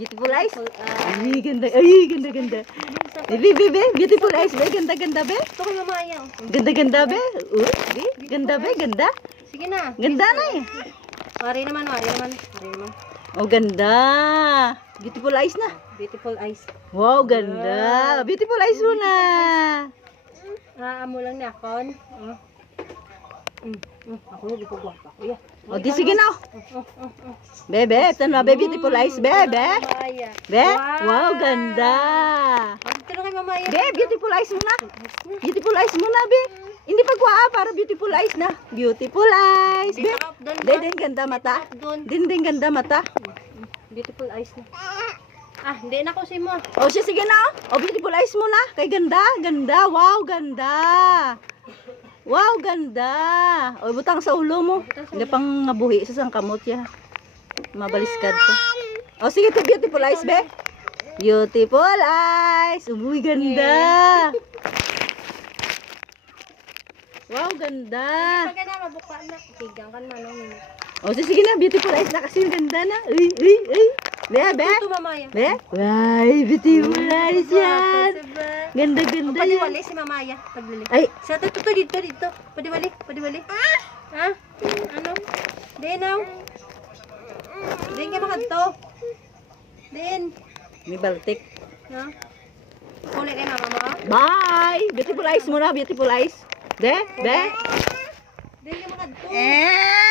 Beautiful eyes. Ay, ganda. Ay, ganda, ganda. Be, beautiful eyes, be. Ganda, ganda, be. Ito kay mamaya. Ganda, ganda, be. Uy, be. Ganda, be. Ganda. Sige na. Ganda na eh. Mari naman, mari naman. Mari naman. Oh, ganda. Beautiful eyes na. Beautiful eyes. Wow, ganda. Beautiful eyes mo na. Amo lang ni akon. Ako di ko gwapa. Kuya. O, di sige na. Bebe, ito na, be. Beautiful eyes, bebe. Mamaya. Be, wow, ganda. Ito lang kay mamaya. Be, beautiful eyes mo na. Beautiful eyes mo na, be. Hindi pa kwa, para beautiful eyes na. Beautiful eyes, be. Din, ganda mata. Din, ganda mata. Beautiful eyes na. Hindi na ko si mo. O, siya, sige na. O, beautiful eyes mo na. Kay ganda, ganda. Wow, ganda. Wow, ganda. O, butang sa ulo mo. Hindi pang nabuhi sa sangkamot ya. Mabaliskad ko. O, sige to, beautiful eyes, be. Beautiful eyes. Uy, ganda. Wow, ganda. Pagka na mabukpa na. Tigang kan manong. O, sige na, beautiful eyes na kasi ganda na. Uy, uy, uy. Be, be. Ito mamaya. Be. Wow, beautiful eyes yan. Ganda, ganda yan. Padiwali si mamaya. Pagbili. Ay, Sa ito dito. Padiwali. Ha? Ano? Dinaw. Din ka makadto. Din. may baltik. Ha? Kulit kay mama mo. Bye! Beautiful eyes muna, beautiful eyes. Be, be. Din ka makadto. Eh!